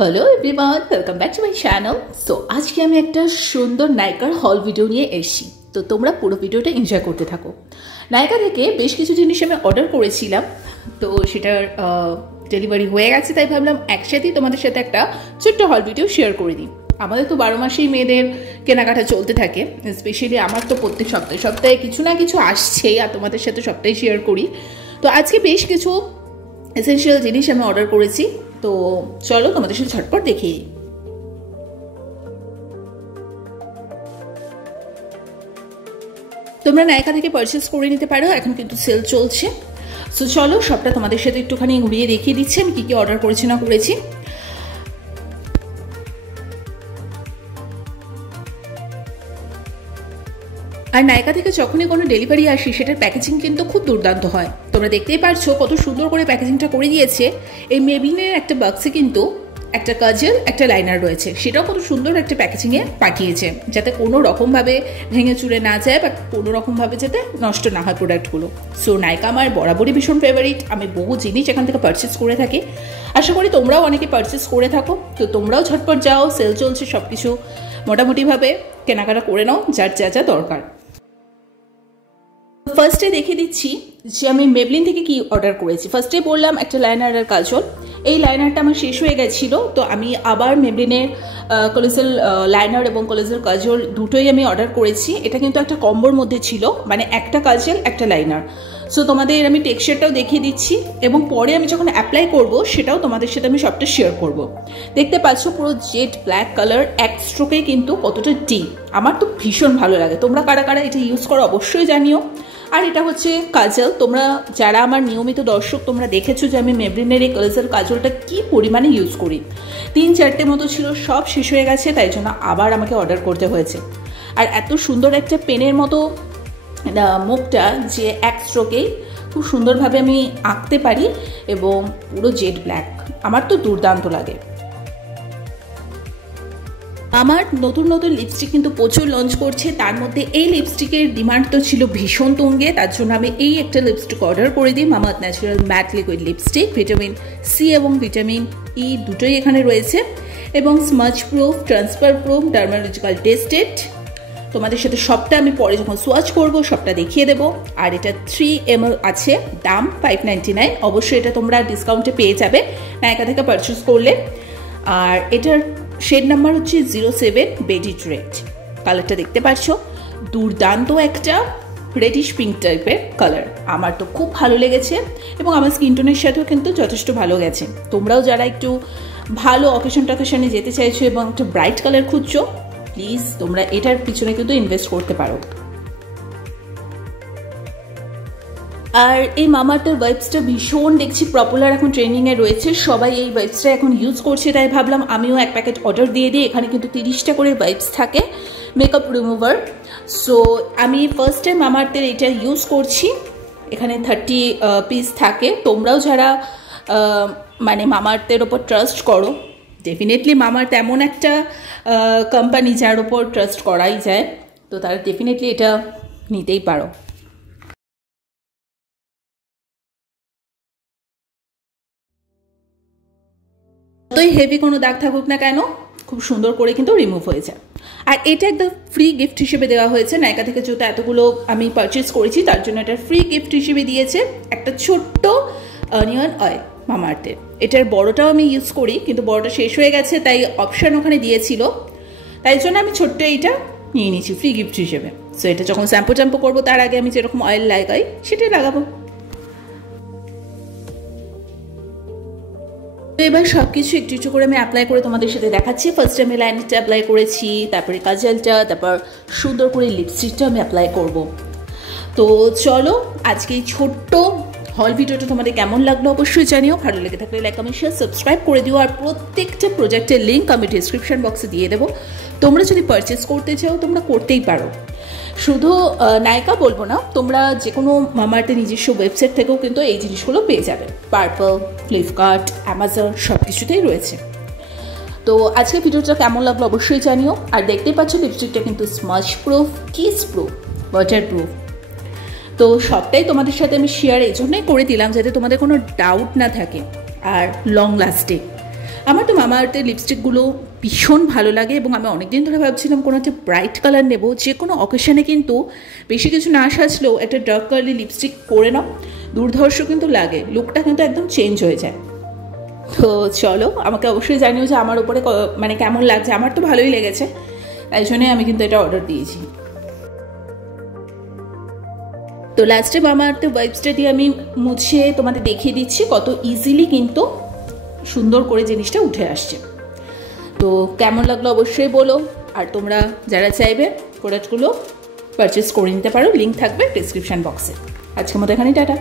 Hello everyone, welcome back to my channel. So আজকে আমি একটা সুন্দর নাইকার হল ভিডিও নিয়ে এসেছি। তো তোমরা পুরো ভিডিওটা এনজয় করতে থাকো। নাইকা থেকে বেশ কিছু জিনিস আমি অর্ডার করেছিলাম, তো সেটার ডেলিভারি হয়ে গেছে, তাই ভাবলাম একসাথেই তোমাদের সাথে একটা ছোট্ট হল ভিডিও শেয়ার করে দিই। আমাদের তো 12 মাসেই মেয়েদের কেনাকাটা চলতে থাকে, স্পেশালি আমার তো প্রত্যেক সপ্তাহে কিছু না কিছু আসছেই, আর তোমাদের সাথে সবটাই শেয়ার করি। তো আজকে বেশ কিছু এসেনশিয়াল জিনিস আমি অর্ডার করেছি, তো চলো তোমাদের সাথে ঝটপট দেখিয়ে। তোমরা নাইকা থেকে পারচেস করে নিতে পারো, এখন কিন্তু সেল চলছে। সো চলো সবটা তোমাদের সাথে একটুখানি ঘুরিয়ে দেখিয়ে দিচ্ছি আমি কি কি অর্ডার করেছি না করেছি। আর নাইকা থেকে যখনই কোনো ডেলিভারি আসে সেটার প্যাকেজিং কিন্তু খুব দুর্দান্ত হয়। তোমরা দেখতেই পারছো কত সুন্দর করে প্যাকেজিংটা করে দিয়েছে। এই মেবিনের একটা বক্সে কিন্তু একটা কাজল, একটা লাইনার রয়েছে, সেটাও কত সুন্দর একটা প্যাকেজিংয়ে পাঠিয়েছে, যাতে কোনো রকমভাবে ভেঙে চুরে না যায় বা কোনো রকমভাবে যাতে নষ্ট না হয় প্রোডাক্টগুলো। সো নাইকা আমার বরাবরই ভীষণ ফেভারিট, আমি বহু জিনিস এখান থেকে পারচেস করে থাকি। আশা করি তোমরাও অনেকে পারচেস করে থাকো। তো তোমরাও ঝটপট যাও, সেল চলছে, সব কিছু মোটামুটিভাবে কেনাকাটা করে নাও যার যা যা দরকার। ফার্স্টে দেখে দিচ্ছি যে আমি মেবলিন থেকে কি অর্ডার করেছি। ফার্স্টে বললাম একটা লাইনার আর কাজল। এই লাইনারটা আমার শেষ হয়ে গেছিল, তো আমি আবার মেবলিনের কলেজেল লাইনার এবং কলেজেল কাজল দুটোই আমি অর্ডার করেছি। এটা কিন্তু একটা কম্বোর মধ্যে ছিল, মানে একটা কাজল একটা লাইনার। সো তোমাদের আমি টেক্সচারটাও দেখিয়ে দিচ্ছি, এবং পরে আমি যখন অ্যাপ্লাই করব সেটাও তোমাদের সাথে আমি সবটা শেয়ার করব। দেখতে পাচ্ছ পুরো জেড ব্ল্যাক কালার, এক স্ট্রোকে কিন্তু কতটা ডিপ। আমার তো ভীষণ ভালো লাগে। তোমরা কারা কারা এটা ইউজ করো অবশ্যই জানিও। আর এটা হচ্ছে কাজল। তোমরা যারা আমার নিয়মিত দর্শক, তোমরা দেখেছো যে আমি মেবলিনের এই কলেজের কাজলটা কি পরিমাণে ইউজ করি। 3-4টে মতো ছিল, সব শেষ হয়ে গেছে, তাই জন্য আবার আমাকে অর্ডার করতে হয়েছে। আর এত সুন্দর একটা পেনের মতো মুখটা, যে এক স্ট্রোকেই খুব সুন্দরভাবে আমি আঁকতে পারি, এবং পুরো জেড ব্ল্যাক, আমার তো দুর্দান্ত লাগে। আমার নতুন নতুন লিপস্টিক কিন্তু প্রচুর লঞ্চ করছে, তার মধ্যে এই লিপস্টিকের ডিমান্ড তো ছিল ভীষণ তুঙ্গে। তার জন্য আমি এই একটা লিপস্টিক অর্ডার করে দিই, Mamaearth natural matte liquid lipstick. Vitamin C এবং ভিটামিন ই দুটোই এখানে রয়েছে, এবং smudge proof, transfer proof, dermatological tested. তোমাদের সাথে সবটা আমি পরে যখন সোয়াচ করবো সবটা দেখিয়ে দেবো। আর এটা 3 ml আছে, দাম 599। অবশ্যই এটা তোমরা ডিসকাউন্টে পেয়ে যাবে নাইকা থেকে পারচেস করলে। আর এটার শেড নাম্বার হচ্ছে 07 বেডিড রেড। কালারটা দেখতে পাচ্ছ, দুর্দান্ত একটা রেডিশ পিঙ্ক টাইপের কালার। আমার তো খুব ভালো লেগেছে, এবং আমার স্কিন টোনের সাথেও কিন্তু যথেষ্ট ভালো গেছে। তোমরাও যারা একটু ভালো অকেশনে যেতে চাইছো এবং একটা ব্রাইট কালার খুঁজছো, প্লিজ তোমরা এটার পিছনে কিন্তু ইনভেস্ট করতে পারো। আর এই মামাআর্থের ওয়াইপসটা ভীষণ দেখছি পপুলার, এখন ট্রেন্ডিংয়ে রয়েছে, সবাই এই ওয়াইপসটা এখন ইউজ করছে, তাই ভাবলাম আমিও এক প্যাকেট অর্ডার দিয়ে দিই। এখানে কিন্তু 30টা করে ওয়াইপস থাকে, মেকআপ রিমুভার। সো আমি ফার্স্ট টাইম মামাআর্থের এটা ইউজ করছি। এখানে 30 পিস থাকে। তোমরাও যারা মানে মামাআর্থের ওপর ট্রাস্ট করো, ডেফিনেটলি মামাআর্থ এমন একটা কোম্পানি যার ওপর ট্রাস্ট করাই যায়, তো তারা ডেফিনেটলি এটা নিতেই পারো। যতই হেভি কোনো দাগ থাকুক না কেন, খুব সুন্দর করে কিন্তু রিমুভ হয়ে যায়। আর এটা একদম ফ্রি গিফট হিসেবে দেওয়া হয়েছে নাইকা থেকে, যেহেতু এতগুলো আমি পারচেস করেছি তার জন্য এটা ফ্রি গিফট হিসেবে দিয়েছে একটা ছোট্ট অনিয়ন অয়েল মামাআর্থের। এটার বড়টাও আমি ইউজ করি, কিন্তু বড়টা শেষ হয়ে গেছে, তাই অপশান ওখানে দিয়েছিল, তাই জন্য আমি ছোট্ট এইটা নিয়ে নিয়েছি ফ্রি গিফট হিসেবে। সো এটা যখন শ্যাম্পু করবো তার আগে আমি যেরকম অয়েল লাগাই সেটাই লাগাবো। তো এবার সব কিছু একটু একটু করে আমি অ্যাপ্লাই করে তোমাদের সাথে দেখাচ্ছি। ফার্স্ট আমি লাইনারটা অ্যাপ্লাই করেছি, তারপরে কাজলটা, তারপর সুন্দর করে লিপস্টিকটা আমি অ্যাপ্লাই করব। তো চলো আজকে এই ছোট্ট হল ভিডিওটা তোমাদের কেমন লাগলো অবশ্যই জানিও। ভালো লেগে থাকলে লাইক, কমেন্ট, শেয়ার, সাবস্ক্রাইব করে দিও। আর প্রত্যেকটা প্রোডাক্টের লিঙ্ক আমি ডিসক্রিপশন বক্সে দিয়ে দেবো। তোমরা যদি পারচেস করতে চাও তোমরা করতেই পারো, শুধু নাইকা বলবো না, তোমরা যে কোনো মামাআর্থের নিজস্ব ওয়েবসাইট থেকেও কিন্তু এই জিনিসগুলো পেয়ে যাবে। পার্পল, ফ্লিপকার্ট, অ্যামাজন সব কিছুতেই রয়েছে। তো আজকে ভিডিওটা কেমন লাগলো অবশ্যই জানিও। আর দেখতেই পাচ্ছ লিপস্টিকটা কিন্তু smudge proof, kiss proof, water proof. তো সবটাই তোমাদের সাথে আমি শেয়ার এই জন্যই করে দিলাম যাতে তোমাদের কোনো ডাউট না থাকে, আর লং লাস্টিং। আমার তো মামা আর্থের লিপস্টিকগুলো ভীষণ ভালো লাগে এবং আমি অনেকদিন ধরে ভাবছিলাম কোনো একটা ব্রাইট কালার নেব, যে কোনো অকেশানে কিন্তু বেশি কিছু না সাজলেও একটা ডার্ক কালারলি লিপস্টিক পরে নাও, দুর্ধর্ষ কিন্তু লাগে, লুকটা কিন্তু একদম চেঞ্জ হয়ে যায়। তো চলো, আমাকে অবশ্যই জানিও যে আমার উপরে মানে কেমন লাগছে। আমার তো ভালোই লেগেছে, তাই জন্যই আমি কিন্তু এটা অর্ডার দিয়েছি। তো লাস্টে মামা আর্থের ওয়াইপসটা দিয়ে আমি মুছে তোমাদের দেখিয়ে দিচ্ছি কত ইজিলি কিন্তু সুন্দর করে জিনিসটা উঠে আসছে। তো কেমন লাগলো অবশ্যই বলো, আর তোমরা যারা চাইবে প্রোডাক্টগুলো পারচেস করে নিতে পারো, লিঙ্ক থাকবে ডিসক্রিপশান বক্সে। আজকের মতো এখানেই টাটা।